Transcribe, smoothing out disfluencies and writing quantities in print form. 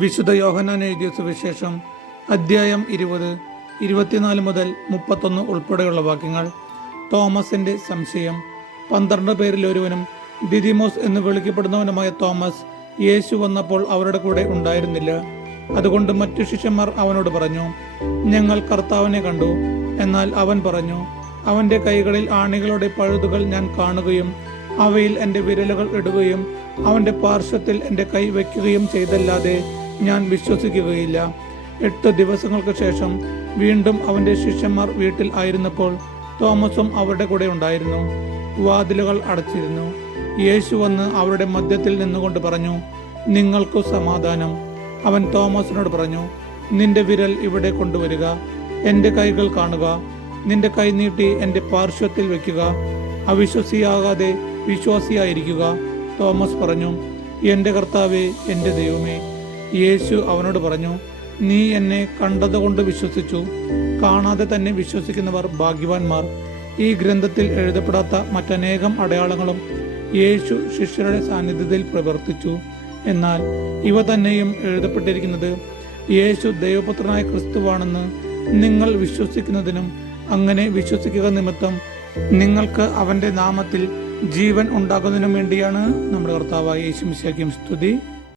വിശുദ്ധ യോഹന്നാൻ എഴുതിയ സുവിശേഷം അധ്യായം 20, 24 മുതൽ 31 ഉൾപ്പെടെയുള്ള വാക്യങ്ങൾ. തോമസിന്റെ സംശയം. 12 പേരിൽ ഒരുവനും ദിദിമോസ് എന്ന് വിളിക്കപ്പെടുന്നവനുമായ തോമസ് യേശു വന്നപ്പോൾ അവരുടെ കൂടെ ഉണ്ടായിരുന്നില്ല. അതുകൊണ്ട് മറ്റു ശിഷ്യന്മാർ അവനോട് പറഞ്ഞു, ഞങ്ങൾ കർത്താവിനെ കണ്ടു. എന്നാൽ അവൻ പറഞ്ഞു, അവന്റെ കൈകളിൽ ആണികളുടെ പഴുതുകൾ ഞാൻ കാണുകയും അവയിൽ എൻ്റെ വിരലുകൾ ഇടുകയും അവന്റെ പാർശ്വത്തിൽ എൻ്റെ കൈ വയ്ക്കുകയും ചെയ്തല്ലാതെ ഞാൻ വിശ്വസിക്കുകയില്ല. 8 ദിവസങ്ങൾക്ക് ശേഷം വീണ്ടും അവന്റെ ശിഷ്യന്മാർ വീട്ടിൽ ആയിരുന്നപ്പോൾ തോമസും അവരുടെ കൂടെ ഉണ്ടായിരുന്നു. വാതിലുകൾ അടച്ചിരുന്നു. യേശു വന്ന് അവരുടെ മധ്യത്തിൽ നിന്നുകൊണ്ട് പറഞ്ഞു, നിങ്ങൾക്കു സമാധാനം. അവൻ തോമസിനോട് പറഞ്ഞു, നിന്റെ വിരൽ ഇവിടെ കൊണ്ടുവരിക, എൻ്റെ കൈകൾ കാണുക. നിന്റെ കൈ നീട്ടി എൻ്റെ പാർശ്വത്തിൽ വയ്ക്കുക. അവിശ്വസിയാകാതെ വിശ്വാസിയായിരിക്കുക. തോമസ് പറഞ്ഞു, എൻ്റെ കർത്താവേ, എൻ്റെ ദൈവമേ. യേശു അവനോട് പറഞ്ഞു, നീ എന്നെ കണ്ടതുകൊണ്ട് വിശ്വസിച്ചു. കാണാതെ തന്നെ വിശ്വസിക്കുന്നവർ ഭാഗ്യവാന്മാർ. ഈ ഗ്രന്ഥത്തിൽ എഴുതപ്പെടാത്ത മറ്റനേകം അടയാളങ്ങളും യേശു ശിഷ്യരുടെ സാന്നിധ്യത്തിൽ പ്രവർത്തിച്ചു. എന്നാൽ ഇവ തന്നെയും എഴുതപ്പെട്ടിരിക്കുന്നത് യേശു ദൈവപുത്രനായ ക്രിസ്തുവാണെന്ന് നിങ്ങൾ വിശ്വസിക്കുന്നതിനും അങ്ങനെ വിശ്വസിക്കുക നിമിത്തം നിങ്ങൾക്ക് അവന്റെ നാമത്തിൽ ജീവൻ ഉണ്ടാകുന്നതിനും വേണ്ടിയാണ്. നമ്മുടെ കർത്താവായ യേശു മിശിഹായ്ക്കും സ്തുതി.